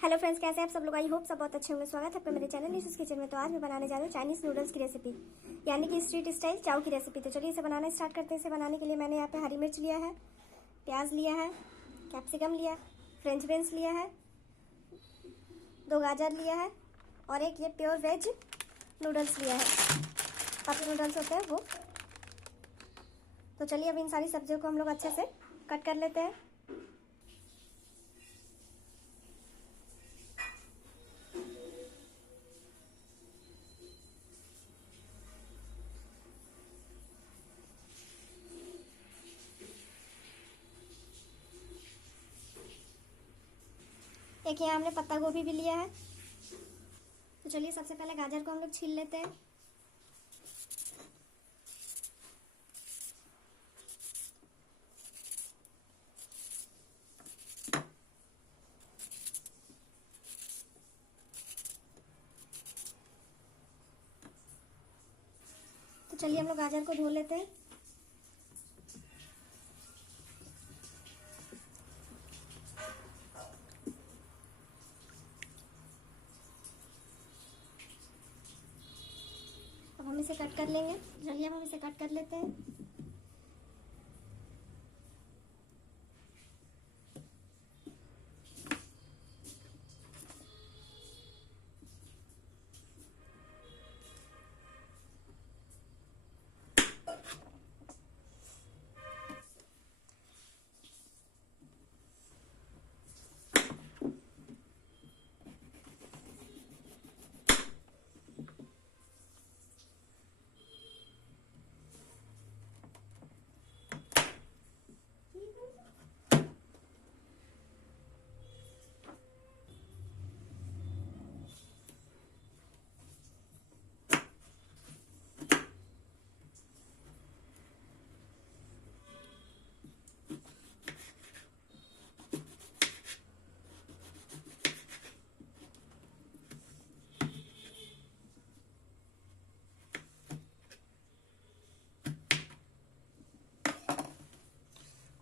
Hello friends, कैसे हैं आप सब लोग। आई होप सब बहुत अच्छे होंगे। स्वागत है आपका मेरे चैनल निशूस किचन में। तो आज मैं बनाने जा रही हूँ चाइनीज नूडल्स की रेसिपी, यानी कि स्ट्रीट स्टाइल चाव की रेसिपी। तो चलिए इसे बनाना स्टार्ट करते हैं। इसे बनाने के लिए मैंने यहाँ पे हरी मिर्च लिया है, प्याज लिया है, कैप्सिकम लिया, फ्रेंच बीन्स लिया है, 2 गाजर लिया है और एक ये प्योर वेज नूडल्स लिया है, कप नूडल्स होते हैं वो। तो चलिए अब इन सारी सब्जियों को हम लोग अच्छे से कट कर लेते हैं। एक यहाँ हमने पत्ता गोभी भी लिया है। तो चलिए सबसे पहले गाजर को हम लोग छील लेते हैं। तो चलिए हम लोग गाजर को धो लेते हैं। अब हम इसे कट कर लेंगे। चलिए अब हम इसे कट कर लेते हैं।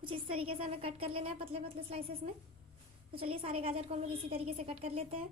कुछ इस तरीके से हमें कट कर लेना है, पतले पतले स्लाइसेस में। तो चलिए सारे गाजर को हम लोग इसी तरीके से कट कर लेते हैं।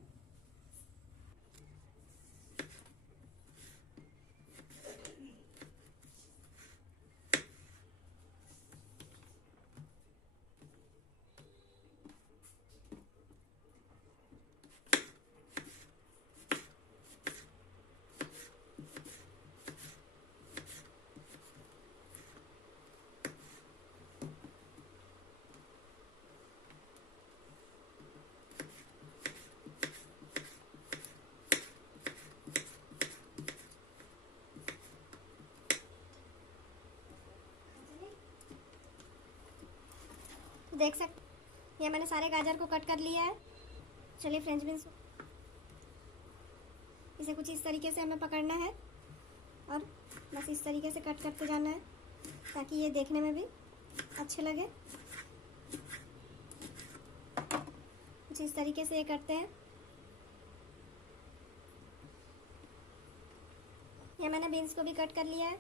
देख सकते ये मैंने सारे गाजर को कट कर लिया है। चलिए फ्रेंच बीन्स, इसे कुछ इस तरीके से हमें पकड़ना है और बस इस तरीके से कट करते जाना है ताकि ये देखने में भी अच्छे लगे। कुछ इस तरीके से ये करते हैं। ये मैंने बीन्स को भी कट कर लिया है।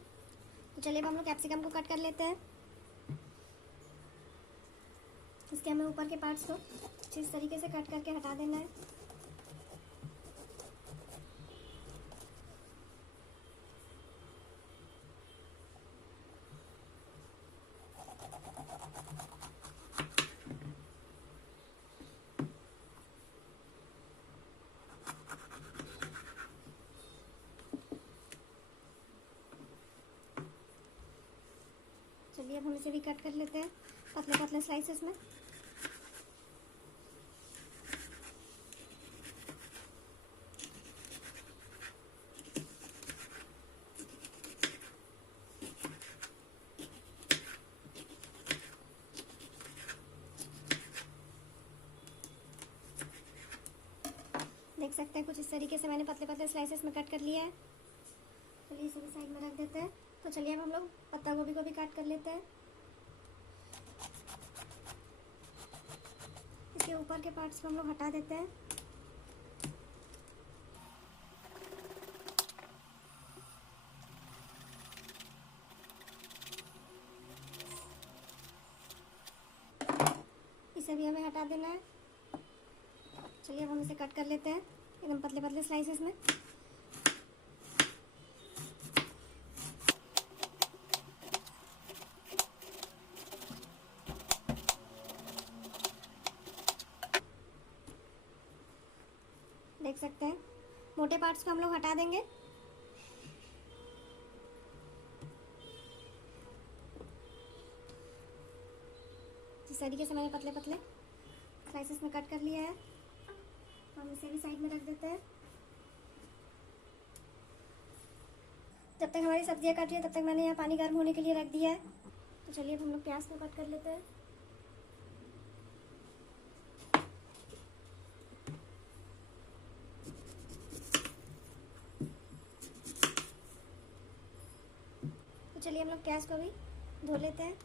तो चलिए अब हम लोग कैप्सिकम को कट कर लेते हैं। इसके हमें ऊपर के पार्ट्स को इस तरीके से कट करके हटा देना है। चलिए अब हम इसे भी कट कर लेते हैं पतले पतले स्लाइसेस में। देख सकते हैं कुछ इस तरीके से मैंने पतले पतले स्लाइसेस में कट कर लिया है। चलिए इसे भी साइड में रख देते हैं। तो चलिए अब हम लोग पत्ता गोभी को भी काट कर लेते हैं। इसके ऊपर के पार्ट्स को हम लोग हटा देते हैं। इसे भी हमें हटा देना है। चलिए अब हम इसे कट कर लेते हैं एकदम पतले पतले स्लाइसेस में। देख सकते हैं मोटे पार्ट्स को हम लोग हटा देंगे। इस तरीके से मैंने पतले पतले स्लाइसेस में कट कर लिया है। हम इसे भी साइड में रख देते हैं। जब तक हमारी सब्जियां कट रही है तब तक मैंने यहाँ पानी गर्म होने के लिए रख दिया है। तो चलिए अब हम लोग प्याज को कट कर लेते हैं। तो चलिए हम लोग प्याज को भी धो लेते हैं।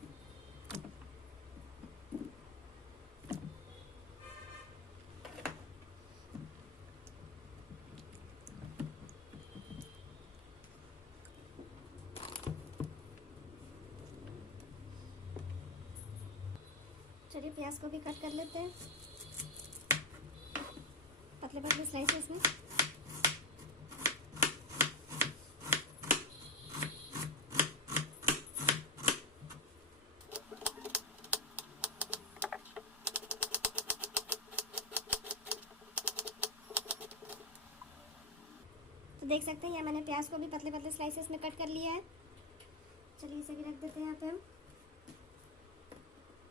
चलिए प्याज को भी कट कर लेते हैं पतले पतले स्लाइसेस में। तो देख सकते हैं ये मैंने प्याज को भी पतले पतले स्लाइसेस में कट कर लिया है। चलिए इसे भी रख देते हैं यहाँ पे। हम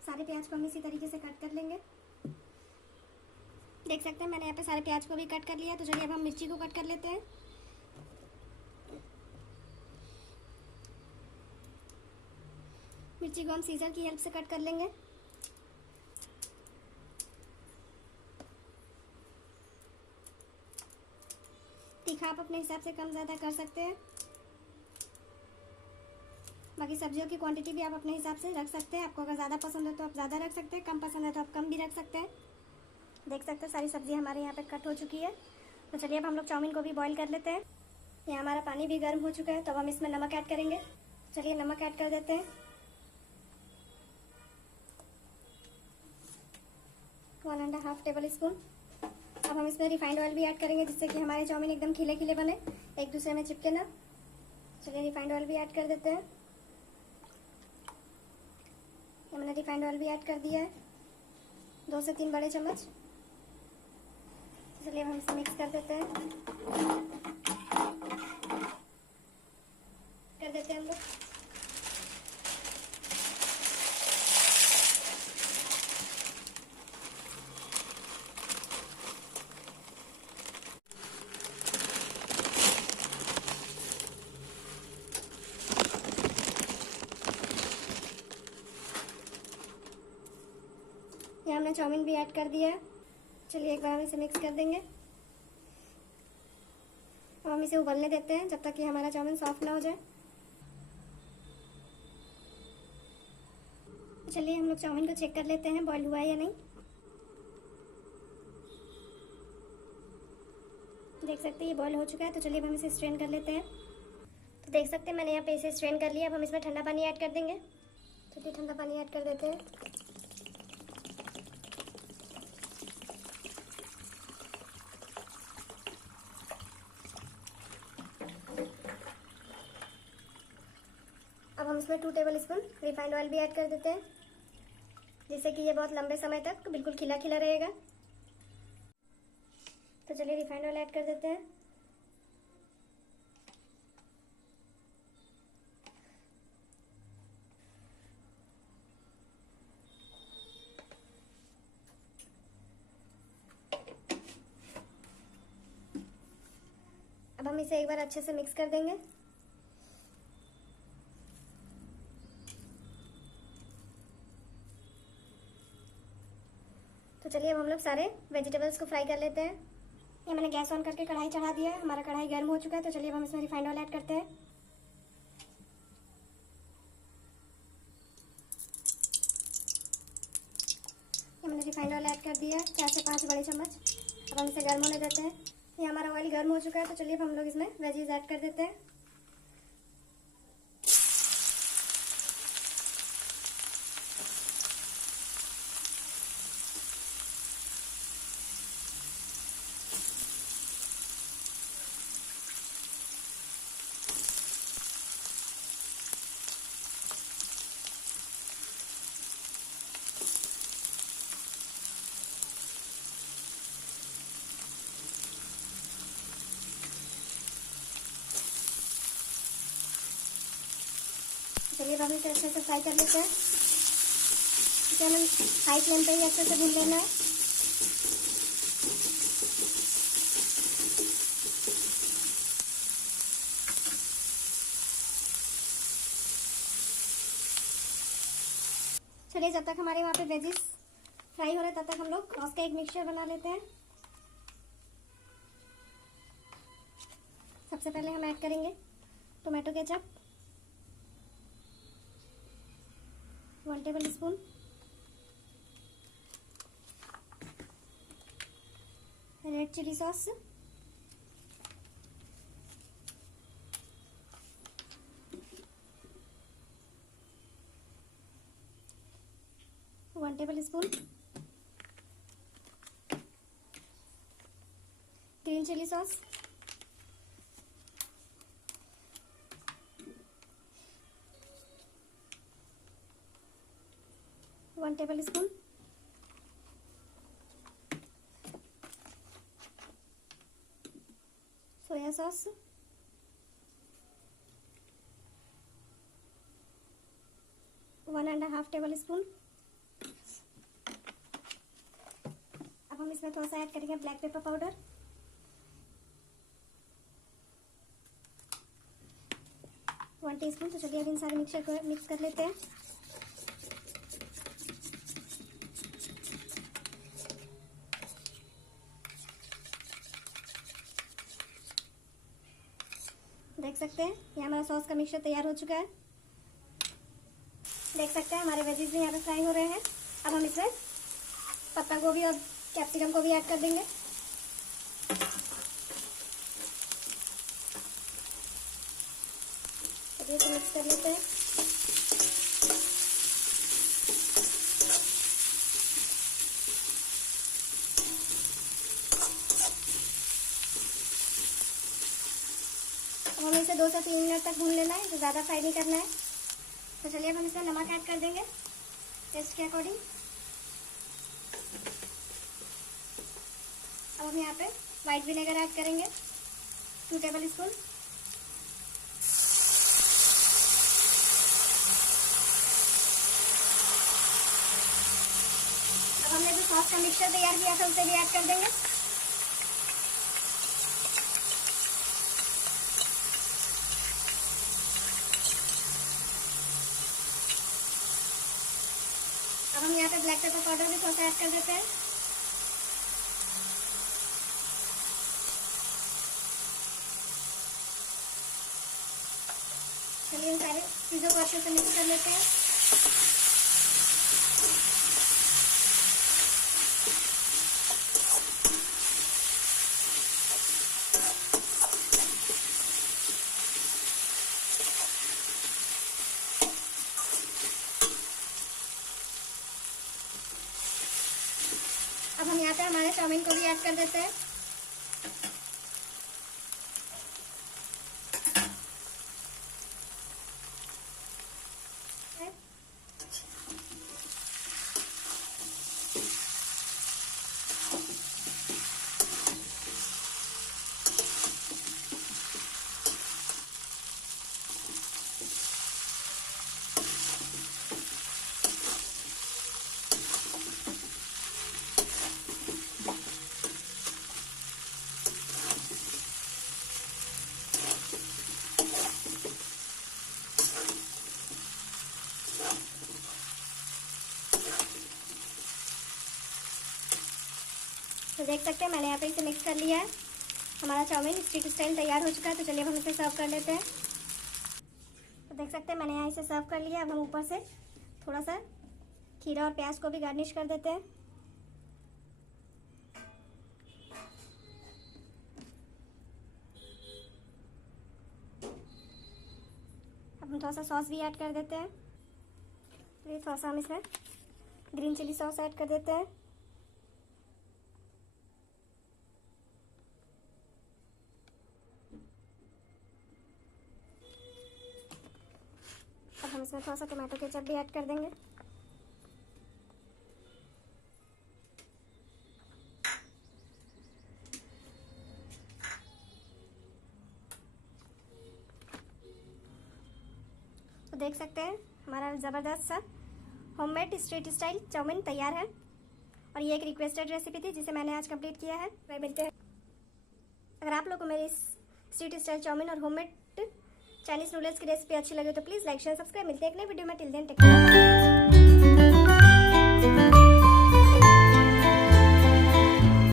सारे प्याज को हम इसी तरीके से कट कर लेंगे। देख सकते हैं मैंने यहाँ पे सारे प्याज को भी कट कर लिया है। तो चलिए अब हम मिर्ची को कट कर लेते हैं। मिर्ची को हम सीजर की हेल्प से कट कर लेंगे। तीखा आप अपने हिसाब से कम ज़्यादा कर सकते हैं। बाकी सब्जियों की क्वांटिटी भी आप अपने हिसाब से रख सकते हैं। आपको अगर ज़्यादा पसंद है तो आप ज़्यादा रख सकते हैं, कम पसंद है तो आप कम भी रख सकते हैं। देख सकते हैं सारी सब्जी हमारे यहाँ पे कट हो चुकी है। तो चलिए अब हम लोग चाउमीन को भी बॉईल कर लेते हैं। यहाँ हमारा पानी भी गर्म हो चुका है तो अब हम इसमें नमक ऐड करेंगे। चलिए नमक ऐड कर देते हैं 1.5 टेबल स्पून। अब हम इसमें रिफाइंड ऑयल भी ऐड करेंगे जिससे कि हमारे चाउमीन एकदम खिले खिले बने, एक दूसरे में चिपके ना। चलिए रिफाइंड ऑयल भी ऐड कर देते हैं। मैंने रिफाइंड ऑयल भी ऐड कर दिया है 2 से 3 बड़े चम्मच। चलिए हम इसे मिक्स कर देते हैं। हम लोग ये हमने चाउमीन भी ऐड कर दिया है। चलिए एक बार हम इसे मिक्स कर देंगे। अब हम इसे उबलने देते हैं जब तक कि हमारा चाउमीन सॉफ्ट ना हो जाए। चलिए हम लोग चाउमीन को चेक कर लेते हैं बॉईल हुआ है या नहीं। देख सकते हैं ये बॉईल हो चुका है। तो चलिए अब हम इसे स्ट्रेन कर लेते हैं। तो देख सकते हैं मैंने यहाँ पे इसे स्ट्रेन कर लिया। अब हम इसमें ठंडा पानी ऐड कर देंगे। चलिए ठंडा पानी ऐड कर देते हैं। अब हम इसमें 2 टेबल स्पून रिफाइंड ऑयल भी ऐड कर देते हैं जिससे कि ये बहुत लंबे समय तक बिल्कुल खिला खिला रहेगा। तो चलिए रिफाइंड ऑयल ऐड कर देते हैं। अब हम इसे एक बार अच्छे से मिक्स कर देंगे। तो चलिए अब हम लोग सारे वेजिटेबल्स को फ्राई कर लेते हैं। ये मैंने गैस ऑन करके कढ़ाई चढ़ा दिया है। हमारा कढ़ाई गर्म हो चुका है। तो चलिए अब हम इसमें रिफाइंड ऑयल ऐड करते हैं। ये मैंने रिफाइंड ऑयल ऐड कर दिया है 4 से 5 बड़े चम्मच। अब हम इसे गर्म होने देते हैं। ये हमारा ऑयल गर्म हो चुका है। तो चलिए अब हम लोग इसमें वेजीज ऐड कर देते हैं। चलिए अब हम इसे अच्छे से फ्राई कर लेते हैं। इसे हमें हाई फ्लेम पे ही अच्छे से भून लेना है। चलिए जब तक हमारे वहाँ पे वेजिस फ्राई हो रहे तब तक हम लोग सॉस का एक मिक्सचर बना लेते हैं। सबसे पहले हम ऐड करेंगे tomato ketchup 1 tablespoon, red chilli sauce 1 tablespoon, green chilli sauce 1 tablespoon, soya sauce 1.5 tablespoon स्पून। अब हम इसमें थोड़ा सा ऐड करेंगे ब्लैक पेपर पाउडर 1 टीस्पून। तो चलिए अब इन सारे मिक्सचर को मिक्स कर लेते हैं। देख सकते हैं ये हमारा सॉस का मिक्सचर तैयार हो चुका है। देख सकते हैं हमारे वेजीज भी यहाँ पे फ्राई हो रहे हैं। अब हम इसमें पत्ता गोभी और कैप्सिकम को भी ऐड कर देंगे। चलिए इसे मिक्स कर लेते हैं। अब हमें इसे 2 से 3 मिनट तक भून लेना है, तो ज़्यादा फ्राई नहीं करना है। तो चलिए अब हम इसमें नमक ऐड कर देंगे टेस्ट के अकॉर्डिंग। अब हम यहाँ पे वाइट विनेगर ऐड करेंगे 2 टेबल स्पून। अब हमने जो सॉस का मिक्सचर तैयार किया था उसे भी ऐड कर देंगे। अब हम यहाँ पे ब्लैक पेपर पाउडर भी थोड़ा सा ऐड कर देते हैं। चलिए इन सारी चीज़ों को अच्छे से मिक्स कर लेते हैं। अब हम यहाँ पे हमारे चाउमीन को भी ऐड कर देते हैं। तो देख सकते हैं मैंने यहाँ पे इसे मिक्स कर लिया है। हमारा चाउमीन स्ट्रीट स्टाइल तैयार हो चुका है। तो चलिए अब हम इसे सर्व कर लेते हैं। तो देख सकते हैं मैंने यहाँ इसे सर्व कर लिया। अब हम ऊपर से थोड़ा सा खीरा और प्याज को भी गार्निश कर देते हैं। अब हम थोड़ा सा सॉस भी ऐड कर देते हैं। तो थोड़ा सा हम इसमें ग्रीन चिली सॉस ऐड कर देते हैं। अब हम इसमें थोड़ा सा टोमेटो केचप भी ऐड कर देंगे। तो देख सकते हैं हमारा ज़बरदस्त सा होममेड स्ट्रीट स्टाइल चाउमीन तैयार है। और ये एक रिक्वेस्टेड रेसिपी थी जिसे मैंने आज कंप्लीट किया है। मिलते हैं। अगर आप लोग को मेरी स्ट्रीट स्टाइल चाउमीन और होममेड चाइनीज़ नूडल्स की रेसिपी अच्छी लगे तो प्लीज़ लाइक शेयर सब्सक्राइब। मिलते हैं एक नई वीडियो में। Till then take care.